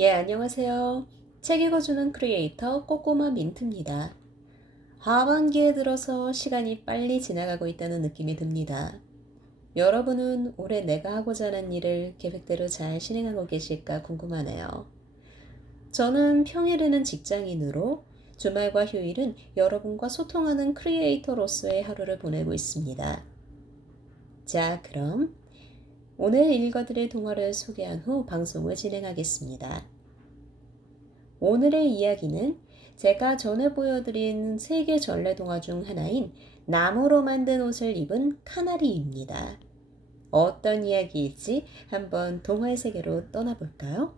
예, 안녕하세요. 책 읽어주는 크리에이터 꼬꼬마 민트입니다. 하반기에 들어서 시간이 빨리 지나가고 있다는 느낌이 듭니다. 여러분은 올해 내가 하고자 하는 일을 계획대로 잘 실행하고 계실까 궁금하네요. 저는 평일에는 직장인으로 주말과 휴일은 여러분과 소통하는 크리에이터로서의 하루를 보내고 있습니다. 자, 그럼 오늘 읽어드릴 동화를 소개한 후 방송을 진행하겠습니다. 오늘의 이야기는 제가 전에 보여드린 세계 전래 동화 중 하나인 나무로 만든 옷을 입은 카나리입니다. 어떤 이야기일지 한번 동화의 세계로 떠나볼까요?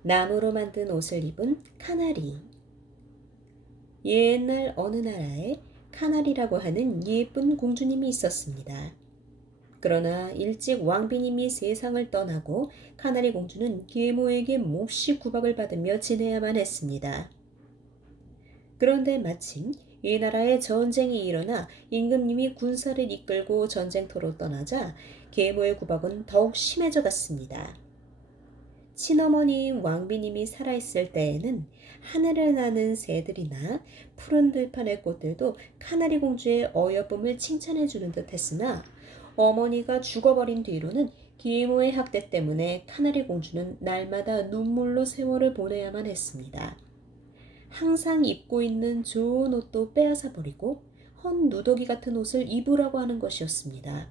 나무로 만든 옷을 입은 카나리. 옛날 어느 나라에 카나리라고 하는 예쁜 공주님이 있었습니다. 그러나 일찍 왕비님이 세상을 떠나고 카나리 공주는 계모에게 몹시 구박을 받으며 지내야만 했습니다. 그런데 마침 이 나라에 전쟁이 일어나 임금님이 군사를 이끌고 전쟁터로 떠나자 계모의 구박은 더욱 심해져 갔습니다. 친어머니인 왕비님이 살아있을 때에는 하늘을 나는 새들이나 푸른 들판의 꽃들도 카나리 공주의 어여쁨을 칭찬해 주는 듯 했으나 어머니가 죽어버린 뒤로는 계모의 학대 때문에 카나리 공주는 날마다 눈물로 세월을 보내야만 했습니다. 항상 입고 있는 좋은 옷도 빼앗아 버리고 헌 누더기 같은 옷을 입으라고 하는 것이었습니다.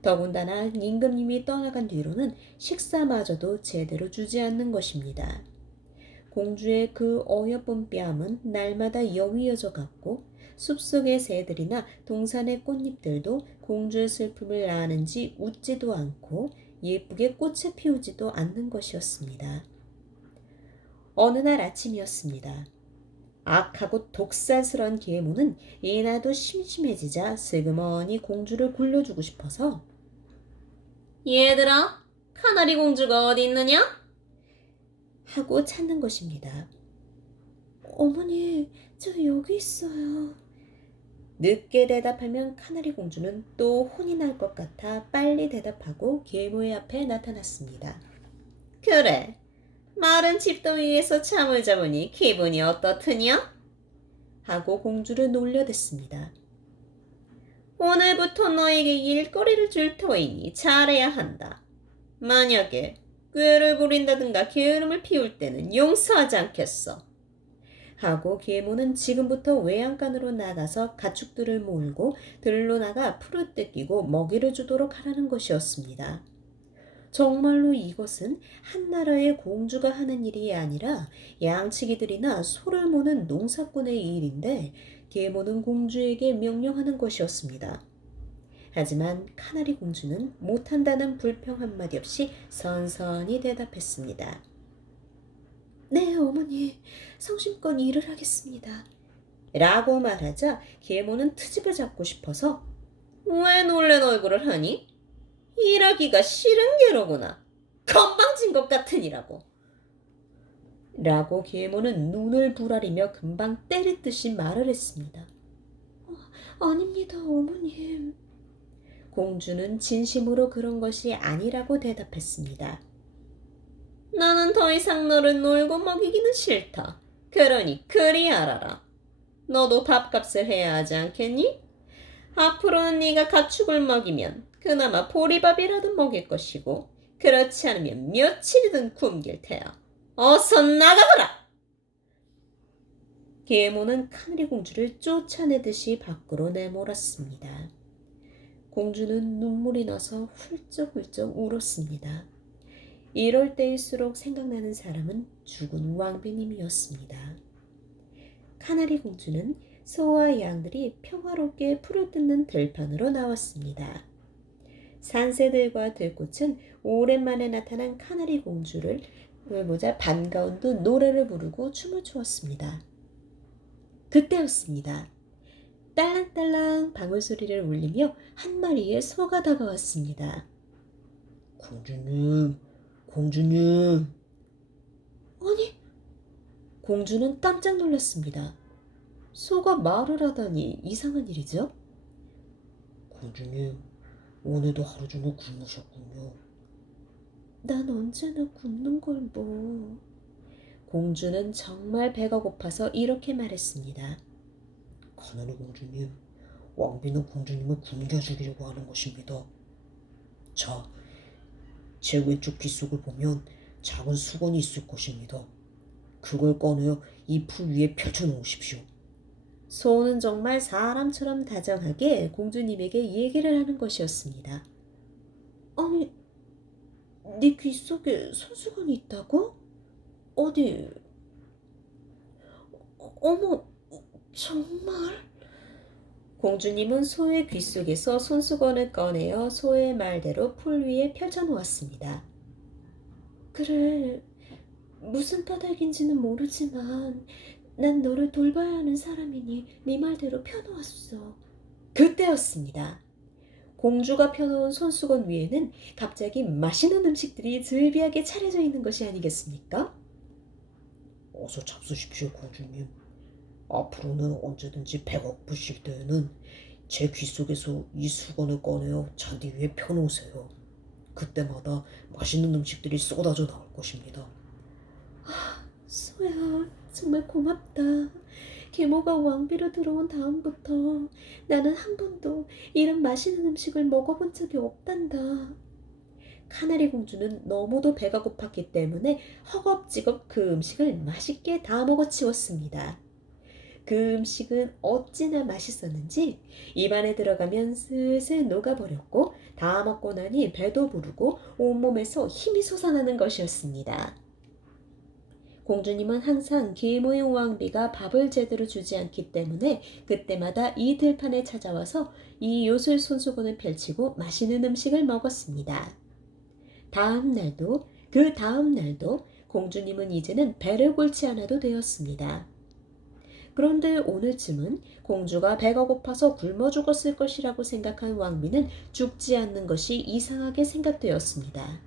더군다나 임금님이 떠나간 뒤로는 식사마저도 제대로 주지 않는 것입니다. 공주의 그 어여쁜 뺨은 날마다 여위어져 갔고 숲속의 새들이나 동산의 꽃잎들도 공주의 슬픔을 아는지 웃지도 않고 예쁘게 꽃을 피우지도 않는 것이었습니다. 어느 날 아침이었습니다. 악하고 독살스런 계모는 이나도 심심해지자 슬그머니 공주를 굴려주고 싶어서 얘들아, 카나리 공주가 어디 있느냐? 하고 찾는 것입니다. 어머니, 저 여기 있어요. 늦게 대답하면 카나리 공주는 또 혼이 날 것 같아 빨리 대답하고 계모의 앞에 나타났습니다. 그래, 마른 집더미 위에서 잠을 자보니 기분이 어떻느냐? 하고 공주를 놀려댔습니다. 오늘부터 너에게 일거리를 줄 터이니 잘해야 한다. 만약에 꾀를 부린다든가 게으름을 피울 때는 용서하지 않겠어. 하고 계모는 지금부터 외양간으로 나가서 가축들을 몰고 들로 나가 풀을 뜯기고 먹이를 주도록 하라는 것이었습니다. 정말로 이것은 한나라의 공주가 하는 일이 아니라 양치기들이나 소를 모는 농사꾼의 일인데 계모는 공주에게 명령하는 것이었습니다. 하지만 카나리 공주는 못한다는 불평 한마디 없이 선선히 대답했습니다. 네, 어머니, 성심껏 일을 하겠습니다. 라고 말하자 계모는 트집을 잡고 싶어서 왜 놀란 얼굴을 하니? 일하기가 싫은 게로구나. 건방진 것 같으니라고. 라고 계모는 눈을 부라리며 금방 때리듯이 말을 했습니다. 아닙니다, 어머님. 공주는 진심으로 그런 것이 아니라고 대답했습니다. 나는 더 이상 너를 놀고 먹이기는 싫다. 그러니 그리 알아라. 너도 밥값을 해야 하지 않겠니? 앞으로는 네가 가축을 먹이면 그나마 보리밥이라도 먹일 것이고 그렇지 않으면 며칠이든 굶길 테야. 어서 나가거라! 계모는 카나리 공주를 쫓아내듯이 밖으로 내몰았습니다. 공주는 눈물이 나서 훌쩍훌쩍 울었습니다. 이럴 때일수록 생각나는 사람은 죽은 왕비님이었습니다. 카나리 공주는 소와 양들이 평화롭게 풀을 뜯는 들판으로 나왔습니다. 산새들과 들꽃은 오랜만에 나타난 카나리 공주를 보자 반가운 듯 노래를 부르고 춤을 추었습니다. 그때였습니다. 딸랑딸랑 방울소리를 울리며 한 마리의 소가 다가왔습니다. 공주님, 공주님. 아니, 공주는 깜짝 놀랐습니다. 소가 말을 하다니 이상한 일이죠? 공주님, 오늘도 하루 종일 굶으셨군요. 난 언제나 굶는 걸 뭐. 공주는 정말 배가 고파서 이렇게 말했습니다. 가나리 공주님, 왕비는 공주님을 굶겨 죽이려고 하는 것입니다. 자, 제 왼쪽 귀 속을 보면 작은 수건이 있을 것입니다. 그걸 꺼내어 이 풀 위에 펼쳐 놓으십시오. 소는 정말 사람처럼 다정하게 공주님에게 얘기를 하는 것이었습니다. 아니, 네 귀 속에 손수건이 있다고? 어디? 어머, 정말? 공주님은 소의 귀 속에서 손수건을 꺼내어 소의 말대로 풀 위에 펼쳐 놓았습니다. 그래, 무슨 까닭인지는 모르지만 난 너를 돌봐야 하는 사람이니 네 말대로 펴놓았어. 그때였습니다. 공주가 펴놓은 손수건 위에는 갑자기 맛있는 음식들이 즐비하게 차려져 있는 것이 아니겠습니까? 어서 잡수십시오, 공주님. 앞으로는 언제든지 배가 고프실 때에는 제 귀 속에서 이 수건을 꺼내어 잔디 위에 펴놓으세요. 그때마다 맛있는 음식들이 쏟아져 나올 것입니다. 소야, 정말 고맙다. 계모가 왕비로 들어온 다음부터 나는 한 번도 이런 맛있는 음식을 먹어본 적이 없단다. 카나리 공주는 너무도 배가 고팠기 때문에 허겁지겁 그 음식을 맛있게 다 먹어치웠습니다. 그 음식은 어찌나 맛있었는지 입안에 들어가면 슬슬 녹아버렸고 다 먹고 나니 배도 부르고 온몸에서 힘이 솟아나는 것이었습니다. 공주님은 항상 계모의 왕비가 밥을 제대로 주지 않기 때문에 그때마다 이 들판에 찾아와서 이 요술 손수건을 펼치고 맛있는 음식을 먹었습니다. 다음 날도 그 다음 날도 공주님은 이제는 배를 곪지 않아도 되었습니다. 그런데 오늘쯤은 공주가 배가 고파서 굶어 죽었을 것이라고 생각한 왕비는 죽지 않는 것이 이상하게 생각되었습니다.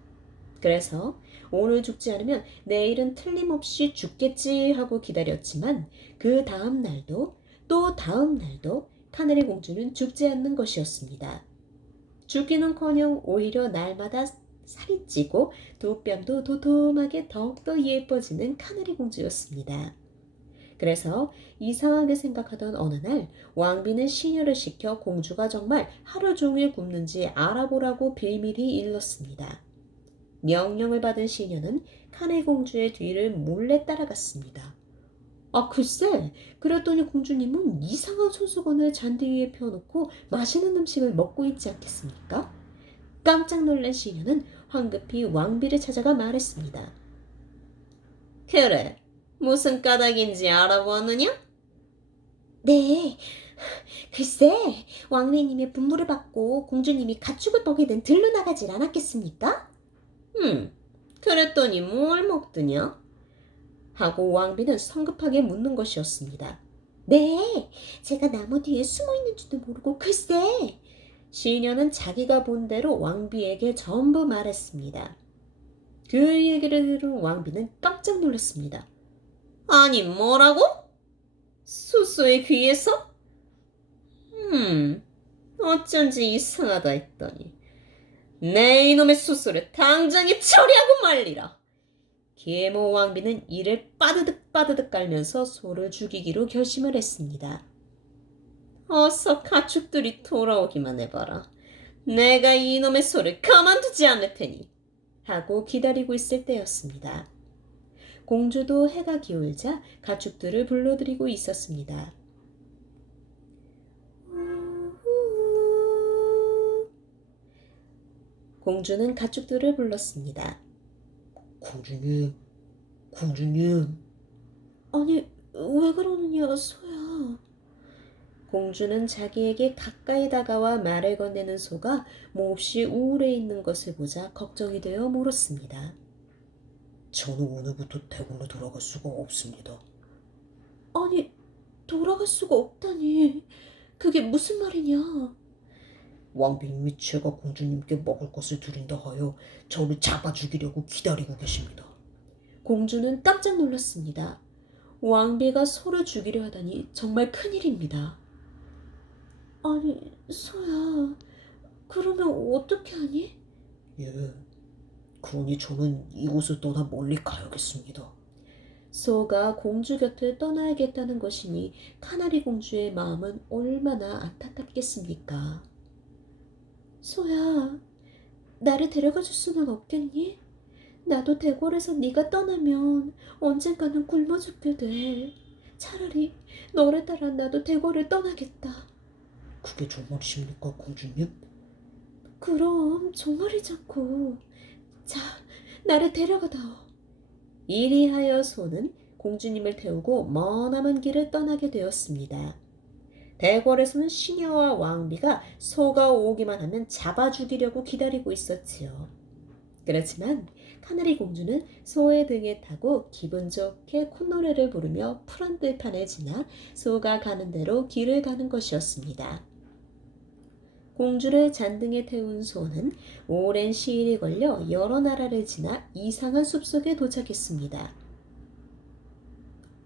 그래서 오늘 죽지 않으면 내일은 틀림없이 죽겠지 하고 기다렸지만 그 다음 날도 또 다음 날도 카나리 공주는 죽지 않는 것이었습니다. 죽기는커녕 오히려 날마다 살이 찌고 두 뺨도 도톰하게 더욱더 예뻐지는 카나리 공주였습니다. 그래서 이상하게 생각하던 어느 날 왕비는 시녀를 시켜 공주가 정말 하루 종일 굶는지 알아보라고 비밀히 일렀습니다. 명령을 받은 시녀는 카나리 공주의 뒤를 몰래 따라갔습니다. 아, 글쎄, 그랬더니 공주님은 이상한 손수건을 잔디 위에 펴놓고 맛있는 음식을 먹고 있지 않겠습니까? 깜짝 놀란 시녀는 황급히 왕비를 찾아가 말했습니다. 그래, 무슨 까닭인지 알아보았느냐? 네, 글쎄, 왕비님의 분부를 받고 공주님이 가축을 먹게 된 들로 나가질 않았겠습니까? 그랬더니 뭘 먹더냐? 하고 왕비는 성급하게 묻는 것이었습니다. 네, 제가 나무 뒤에 숨어 있는 줄도 모르고 글쎄. 시녀는 자기가 본 대로 왕비에게 전부 말했습니다. 그 얘기를 들은 왕비는 깜짝 놀랐습니다. 아니, 뭐라고? 수수의 귀에서? 어쩐지 이상하다 했더니 내 이놈의 수수를 당장에 처리하고 말리라. 계모 왕비는 이를 빠드득 깔면서 소를 죽이기로 결심을 했습니다. 어서 가축들이 돌아오기만 해봐라. 내가 이놈의 소를 가만두지 않을 테니 하고 기다리고 있을 때였습니다. 공주도 해가 기울자 가축들을 불러들이고 있었습니다. 공주는 가축들을 불렀습니다. 공주님, 공주님. 아니, 왜 그러느냐, 소야. 공주는 자기에게 가까이 다가와 말을 건네는 소가 몹시 우울해 있는 것을 보자 걱정이 되어 물었습니다. 저는 오늘부터 대궐로 돌아갈 수가 없습니다. 아니, 돌아갈 수가 없다니. 그게 무슨 말이냐? 왕비님이 제가 공주님께 먹을 것을 드린다 하여 저를 잡아 죽이려고 기다리고 계십니다. 공주는 깜짝 놀랐습니다. 왕비가 소를 죽이려 하다니 정말 큰일입니다. 아니, 소야, 그러면 어떻게 하니? 예, 그러니 저는 이곳을 떠나 멀리 가야겠습니다. 소가 공주 곁을 떠나야겠다는 것이니 카나리 공주의 마음은 얼마나 안타깝겠습니까? 소야, 나를 데려가 줄 수는 없겠니? 나도 대궐에서 네가 떠나면 언젠가는 굶어 죽게 돼. 차라리 너를 따라 나도 대궐을 떠나겠다. 그게 정말이십니까, 공주님? 그럼 정말이자고. 자, 나를 데려가다오. 이리하여 소는 공주님을 태우고 머나먼 길을 떠나게 되었습니다. 대궐에서는 시녀와 왕비가 소가 오기만 하면 잡아 죽이려고 기다리고 있었지요. 그렇지만 카나리 공주는 소의 등에 타고 기분 좋게 콧노래를 부르며 푸른 들판을 지나 소가 가는 대로 길을 가는 것이었습니다. 공주를 잔등에 태운 소는 오랜 시일이 걸려 여러 나라를 지나 이상한 숲속에 도착했습니다.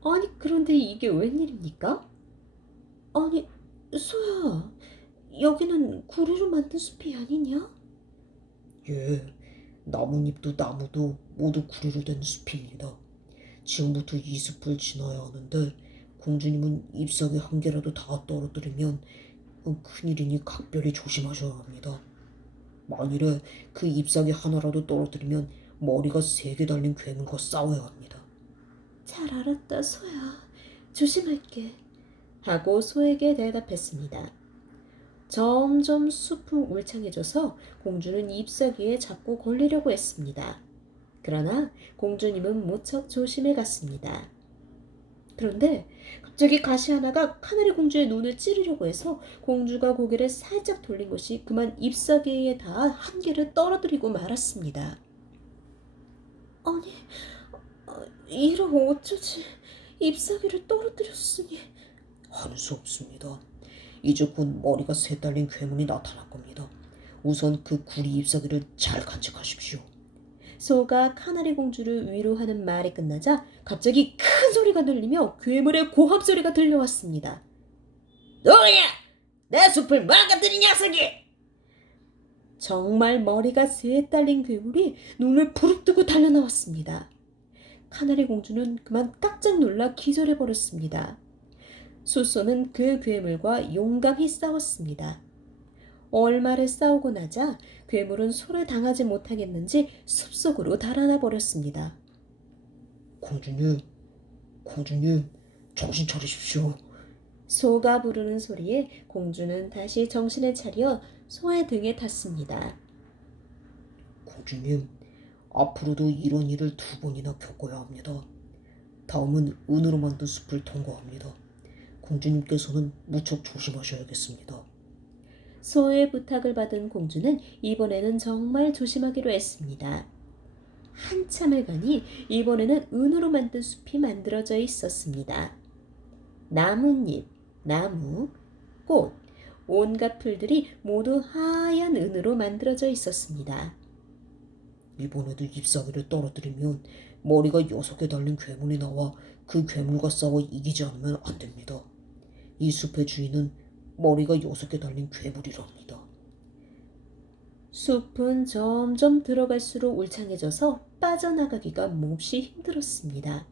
아니, 그런데 이게 웬일입니까? 아니, 소야, 여기는 구리로 만든 숲이 아니냐? 예, 나뭇잎도 나무도 모두 구리로 된 숲입니다. 지금부터 이 숲을 지나야 하는데 공주님은 잎사귀 한 개라도 다 떨어뜨리면 큰일이니 각별히 조심하셔야 합니다. 만일에 그 잎사귀 하나라도 떨어뜨리면 머리가 3개 달린 괴물과 싸워야 합니다. 잘 알았다, 소야. 조심할게. 하고 소에게 대답했습니다. 점점 숲은 울창해져서 공주는 잎사귀에 잡고 걸리려고 했습니다. 그러나 공주님은 무척 조심해 갔습니다. 그런데 갑자기 가시 하나가 카나리 공주의 눈을 찌르려고 해서 공주가 고개를 살짝 돌린 것이 그만 잎사귀에 닿아 한 개를 떨어뜨리고 말았습니다. 아니, 이러 어쩌지? 잎사귀를 떨어뜨렸으니. 할 수 없습니다. 이제 곧 머리가 3 달린 괴물이 나타날 겁니다. 우선 그 구리 잎사귀를 잘 간직하십시오. 소가 카나리 공주를 위로하는 말이 끝나자 갑자기 큰 소리가 들리며 괴물의 고함 소리가 들려왔습니다. 너야! 내 숲을 망가뜨린 녀석이! 정말 머리가 3 달린 괴물이 눈을 부릅뜨고 달려나왔습니다. 카나리 공주는 그만 깜짝 놀라 기절해 버렸습니다. 소소는 그 괴물과 용감히 싸웠습니다. 얼마를 싸우고 나자 괴물은 소를 당하지 못하겠는지 숲속으로 달아나 버렸습니다. 공주님, 공주님, 정신 차리십시오. 소가 부르는 소리에 공주는 다시 정신을 차려 소의 등에 탔습니다. 공주님, 앞으로도 이런 일을 2번이나 겪어야 합니다. 다음은 은으로 만든 숲을 통과합니다. 공주님께서는 무척 조심하셔야겠습니다. 소의 부탁을 받은 공주는 이번에는 정말 조심하기로 했습니다. 한참을 가니 이번에는 은으로 만든 숲이 만들어져 있었습니다. 나뭇잎, 나무, 꽃, 온갖 풀들이 모두 하얀 은으로 만들어져 있었습니다. 이번에도 잎사귀를 떨어뜨리면 머리가 6개 달린 괴물이 나와 그 괴물과 싸워 이기지 않으면 안 됩니다. 이 숲의 주인은 머리가 6개 달린 괴물이랍니다. 숲은 점점 들어갈수록 울창해져서 빠져나가기가 몹시 힘들었습니다.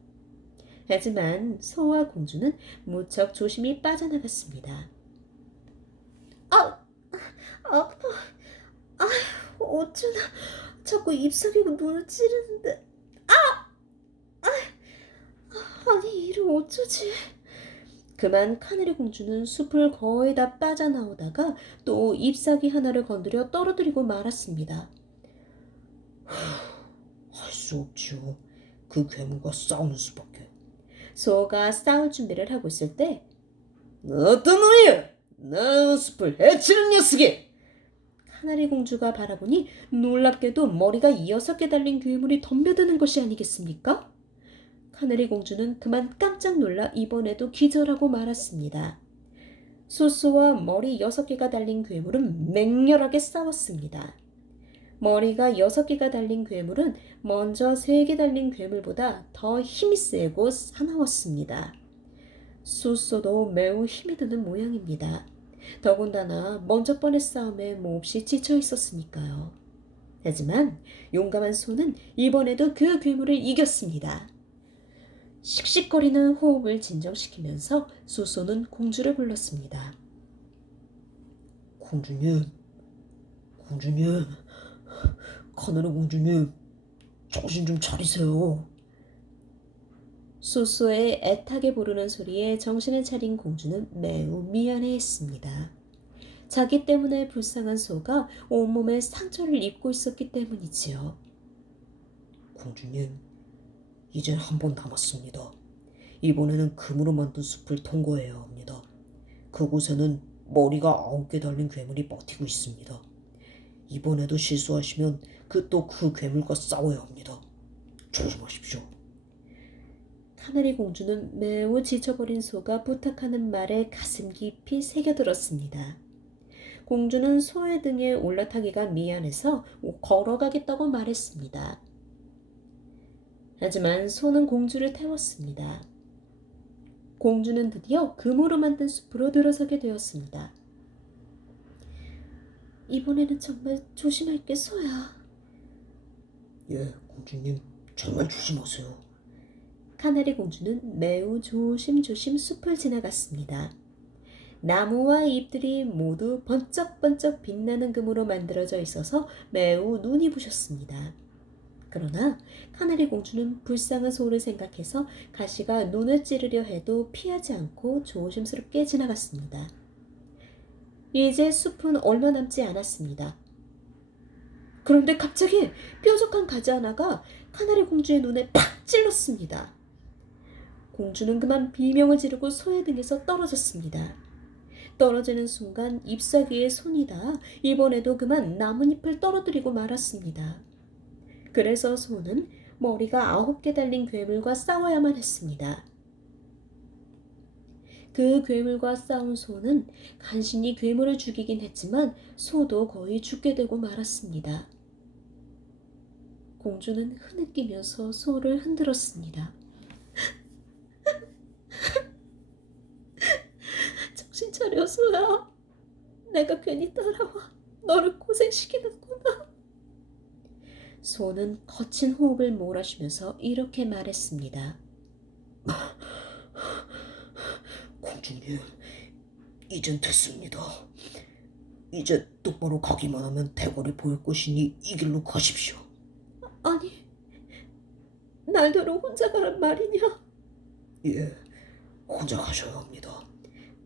하지만 소와 공주는 무척 조심히 빠져나갔습니다. 아파. 어쩌나 자꾸 잎사귀가 눈을 찌르는데. 아니, 이를 어쩌지? 그만 카나리 공주는 숲을 거의 다 빠져나오다가 또 잎사귀 하나를 건드려 떨어뜨리고 말았습니다. 할 수 없지요. 그 괴물과 싸우는 수밖에. 소가 싸울 준비를 하고 있을 때 어떤 놈이야! 나 숲을 해치는 녀석이! 카나리 공주가 바라보니 놀랍게도 머리가 6개 달린 괴물이 덤벼드는 것이 아니겠습니까? 카나리 공주는 그만 깜짝 놀라 이번에도 기절하고 말았습니다. 소소와 머리 6개가 달린 괴물은 맹렬하게 싸웠습니다. 머리가 6개가 달린 괴물은 먼저 3개 달린 괴물보다 더 힘이 세고 사나웠습니다. 소소도 매우 힘이 드는 모양입니다. 더군다나 먼저 번의 싸움에 몹시 지쳐 있었으니까요. 하지만 용감한 소는 이번에도 그 괴물을 이겼습니다. 씩씩거리는 호흡을 진정시키면서 소소는 공주를 불렀습니다. 공주님, 공주님, 카나리 공주님, 정신 좀 차리세요. 소소의 애타게 부르는 소리에 정신을 차린 공주는 매우 미안해했습니다. 자기 때문에 불쌍한 소가 온몸에 상처를 입고 있었기 때문이지요. 공주님, 이젠 한 번 남았습니다. 이번에는 금으로 만든 숲을 통과해야 합니다. 그곳에는 머리가 9개 달린 괴물이 버티고 있습니다. 이번에도 실수하시면 또 그 괴물과 싸워야 합니다. 조심하십시오. 카나리 공주는 매우 지쳐버린 소가 부탁하는 말에 가슴 깊이 새겨들었습니다. 공주는 소의 등에 올라타기가 미안해서 걸어가겠다고 말했습니다. 하지만 소는 공주를 태웠습니다. 공주는 드디어 금으로 만든 숲으로 들어서게 되었습니다. 이번에는 정말 조심할게, 소야. 예, 공주님, 정말 조심하세요. 카나리 공주는 매우 조심조심 숲을 지나갔습니다. 나무와 잎들이 모두 번쩍번쩍 빛나는 금으로 만들어져 있어서 매우 눈이 부셨습니다. 그러나 카나리 공주는 불쌍한 소를 생각해서 가시가 눈을 찌르려 해도 피하지 않고 조심스럽게 지나갔습니다. 이제 숲은 얼마 남지 않았습니다. 그런데 갑자기 뾰족한 가지 하나가 카나리 공주의 눈에 팍 찔렀습니다. 공주는 그만 비명을 지르고 소의 등에서 떨어졌습니다. 떨어지는 순간 잎사귀에 손이 닿아 이번에도 그만 나뭇잎을 떨어뜨리고 말았습니다. 그래서 소는 머리가 9개 달린 괴물과 싸워야만 했습니다. 그 괴물과 싸운 소는 간신히 괴물을 죽이긴 했지만 소도 거의 죽게 되고 말았습니다. 공주는 흐느끼면서 소를 흔들었습니다. 정신 차려, 소야. 내가 괜히 따라와 너를 고생시키는구나. 소는 거친 호흡을 몰아쉬면서 이렇게 말했습니다. 공주님, 이젠 됐습니다. 이제 똑바로 가기만 하면 대궐이 보일 것이니 이 길로 가십시오. 아니, 날 두고 혼자 가란 말이냐? 예, 혼자 가셔야 합니다.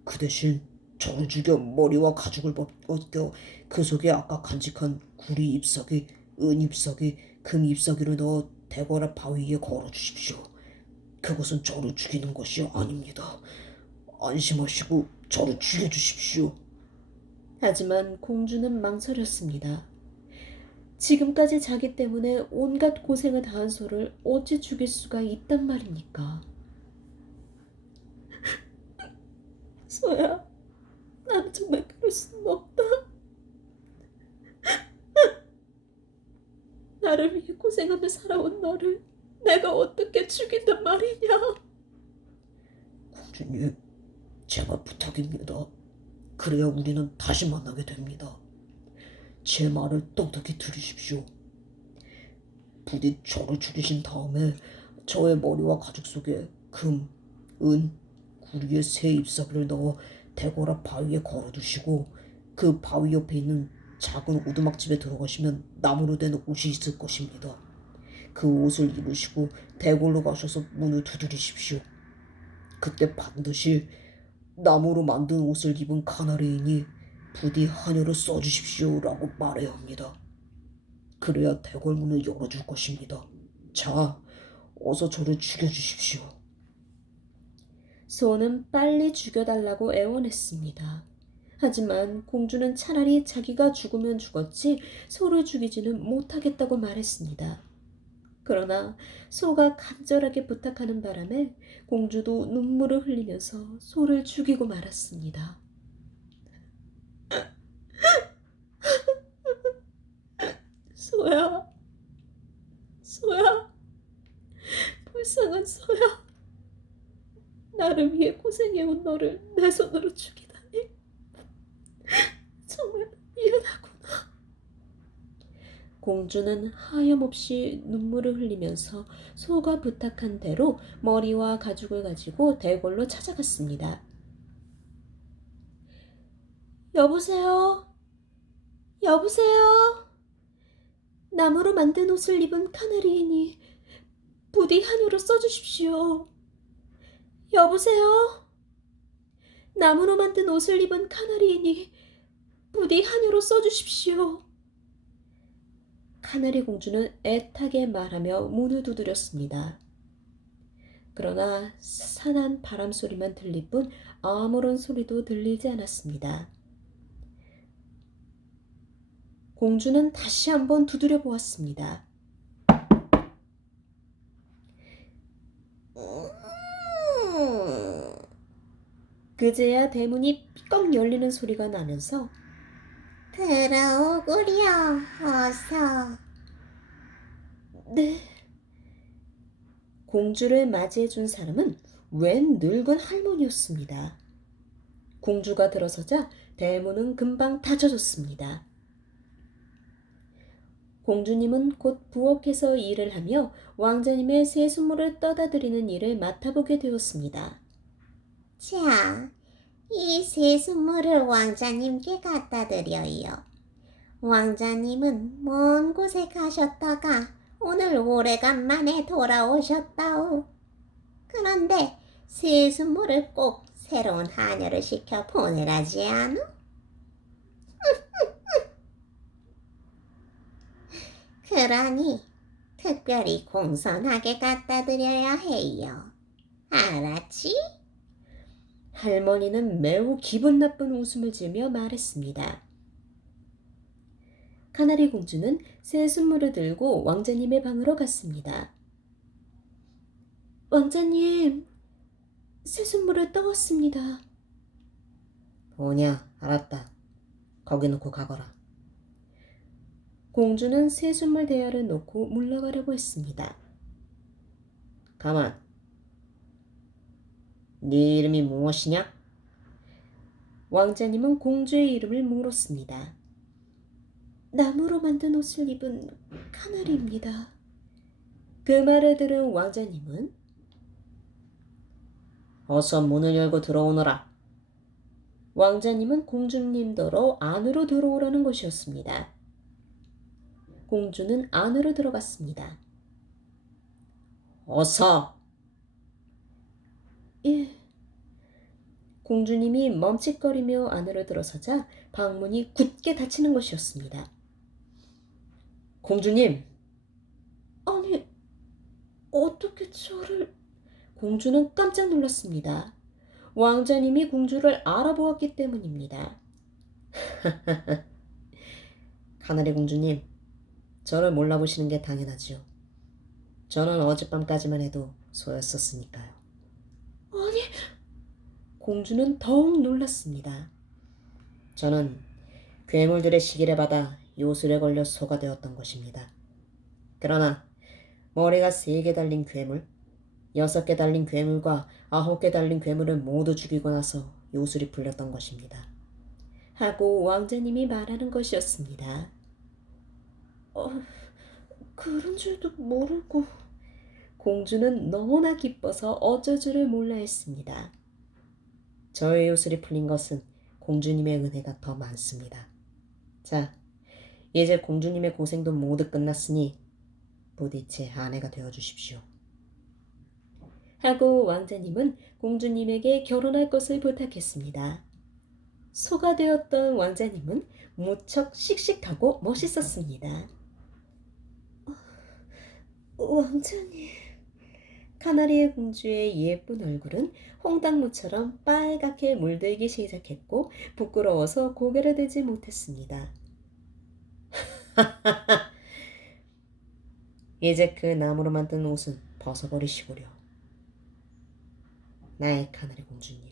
그 대신 저를 죽여 머리와 가죽을 벗겨 그 속에 아까 간직한 구리 잎사귀, 은 잎사귀, 금 잎사귀를 넣어 대궐 앞 바위 위에 걸어주십시오. 그것은 저를 죽이는 것이 아닙니다. 안심하시고 저를 죽여주십시오. 하지만 공주는 망설였습니다. 지금까지 자기 때문에 온갖 고생을 다한 소를 어찌 죽일 수가 있단 말입니까? 소야, 나는 정말 그럴 수는 없다. 나를 위해 고생하며 살아온 너를 내가 어떻게 죽인단 말이냐? 공주님, 제발 부탁입니다. 그래야 우리는 다시 만나게 됩니다. 제 말을 똑똑히 들으십시오. 부디 저를 죽이신 다음에 저의 머리와 가죽 속에 금, 은, 구리의 새 잎사귀를 넣어 대궐 앞 바위에 걸어두시고 그 바위 옆에 있는 작은 오두막집에 들어가시면 나무로 된 옷이 있을 것입니다. 그 옷을 입으시고 대궐로 가셔서 문을 두드리십시오. 그때 반드시 나무로 만든 옷을 입은 카나리인이 부디 하늘을 써주십시오라고 말해야 합니다. 그래야 대궐문을 열어줄 것입니다. 자, 어서 저를 죽여주십시오. 소는 빨리 죽여달라고 애원했습니다. 하지만 공주는 차라리 자기가 죽으면 죽었지 소를 죽이지는 못하겠다고 말했습니다. 그러나 소가 간절하게 부탁하는 바람에 공주도 눈물을 흘리면서 소를 죽이고 말았습니다. 소야, 소야, 불쌍한 소야. 나를 위해 고생해온 너를 내 손으로 죽이다니. 정말 미안하구나. 공주는 하염없이 눈물을 흘리면서 소가 부탁한 대로 머리와 가죽을 가지고 대궐로 찾아갔습니다. 여보세요? 여보세요? 나무로 만든 옷을 입은 카나리인이 부디 한우로 써주십시오. 여보세요? 나무로 만든 옷을 입은 카나리인이 부디 한우로 써주십시오. 카나리 공주는 애타게 말하며 문을 두드렸습니다. 그러나 산한 바람 소리만 들릴 뿐 아무런 소리도 들리지 않았습니다. 공주는 다시 한번 두드려 보았습니다. 그제야 대문이 삐걱 열리는 소리가 나면서 들어오구려, 어서. 네. 공주를 맞이해준 사람은 웬 늙은 할머니였습니다. 공주가 들어서자 대문은 금방 닫혀졌습니다. 공주님은 곧 부엌에서 일을 하며 왕자님의 세수물을 떠다 드리는 일을 맡아보게 되었습니다. 자, 이 세수물을 왕자님께 갖다 드려요. 왕자님은 먼 곳에 가셨다가 오늘 오래간만에 돌아오셨다오. 그런데 세수물을 꼭 새로운 하녀를 시켜 보내라지 않우? 그러니 특별히 공손하게 갖다 드려야 해요. 알았지? 할머니는 매우 기분 나쁜 웃음을 지으며 말했습니다. 카나리 공주는 세숫물을 들고 왕자님의 방으로 갔습니다. 왕자님, 세숫물을 떠왔습니다. 뭐냐, 알았다. 거기 놓고 가거라. 공주는 세숫물 대야를 놓고 물러가려고 했습니다. 가만. 네 이름이 무엇이냐? 왕자님은 공주의 이름을 물었습니다. 나무로 만든 옷을 입은 카나리입니다. 그 말을 들은 왕자님은 어서 문을 열고 들어오너라. 왕자님은 공주님더러 안으로 들어오라는 것이었습니다. 공주는 안으로 들어갔습니다. 어서! 예. 공주님이 멈칫거리며 안으로 들어서자 방문이 굳게 닫히는 것이었습니다. 공주님! 아니, 어떻게 저를... 공주는 깜짝 놀랐습니다. 왕자님이 공주를 알아보았기 때문입니다. 카나리 공주님, 저를 몰라보시는 게 당연하지요. 저는 어젯밤까지만 해도 소였었으니까요. 아니, 공주는 더욱 놀랐습니다. 저는 괴물들의 시기를 받아 요술에 걸려 소가 되었던 것입니다. 그러나 머리가 3개 달린 괴물, 6개 달린 괴물과 9개 달린 괴물을 모두 죽이고 나서 요술이 풀렸던 것입니다. 하고 왕자님이 말하는 것이었습니다. 그런 줄도 모르고... 공주는 너무나 기뻐서 어쩔 줄을 몰라 했습니다. 저의 요술이 풀린 것은 공주님의 은혜가 더 많습니다. 자, 이제 공주님의 고생도 모두 끝났으니 부디 제 아내가 되어주십시오. 하고 왕자님은 공주님에게 결혼할 것을 부탁했습니다. 소가 되었던 왕자님은 무척 씩씩하고 멋있었습니다. 왕자님... 카나리의 공주의 예쁜 얼굴은 홍당무처럼 빨갛게 물들기 시작했고 부끄러워서 고개를 들지 못했습니다. 이제 그 나무로 만든 옷은 벗어버리시구려. 나의 카나리 공주님.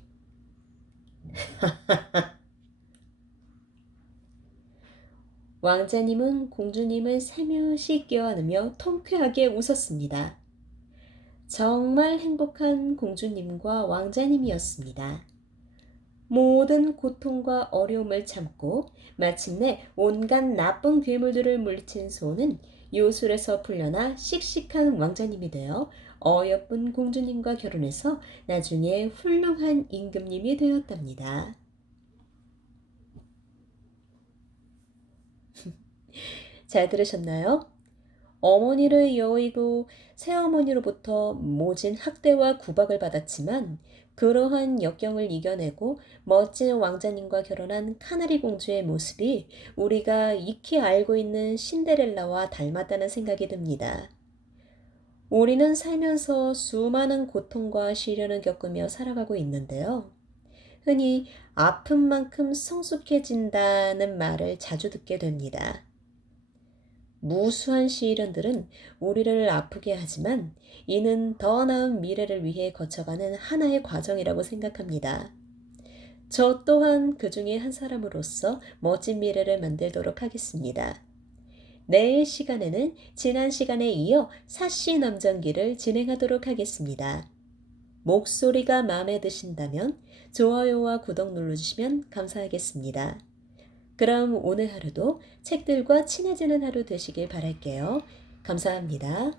왕자님은 공주님을 살며시 껴안으며 통쾌하게 웃었습니다. 정말 행복한 공주님과 왕자님이었습니다. 모든 고통과 어려움을 참고 마침내 온갖 나쁜 괴물들을 물리친 소는 요술에서 풀려나 씩씩한 왕자님이 되어 어여쁜 공주님과 결혼해서 나중에 훌륭한 임금님이 되었답니다. 잘 들으셨나요? 어머니를 여의고 새어머니로부터 모진 학대와 구박을 받았지만 그러한 역경을 이겨내고 멋진 왕자님과 결혼한 카나리 공주의 모습이 우리가 익히 알고 있는 신데렐라와 닮았다는 생각이 듭니다. 우리는 살면서 수많은 고통과 시련을 겪으며 살아가고 있는데요. 흔히 아픈 만큼 성숙해진다는 말을 자주 듣게 됩니다. 무수한 시련들은 우리를 아프게 하지만 이는 더 나은 미래를 위해 거쳐가는 하나의 과정이라고 생각합니다. 저 또한 그 중에 한 사람으로서 멋진 미래를 만들도록 하겠습니다. 내일 시간에는 지난 시간에 이어 사시 남정기를 진행하도록 하겠습니다. 목소리가 마음에 드신다면 좋아요와 구독 눌러주시면 감사하겠습니다. 그럼 오늘 하루도 책들과 친해지는 하루 되시길 바랄게요. 감사합니다.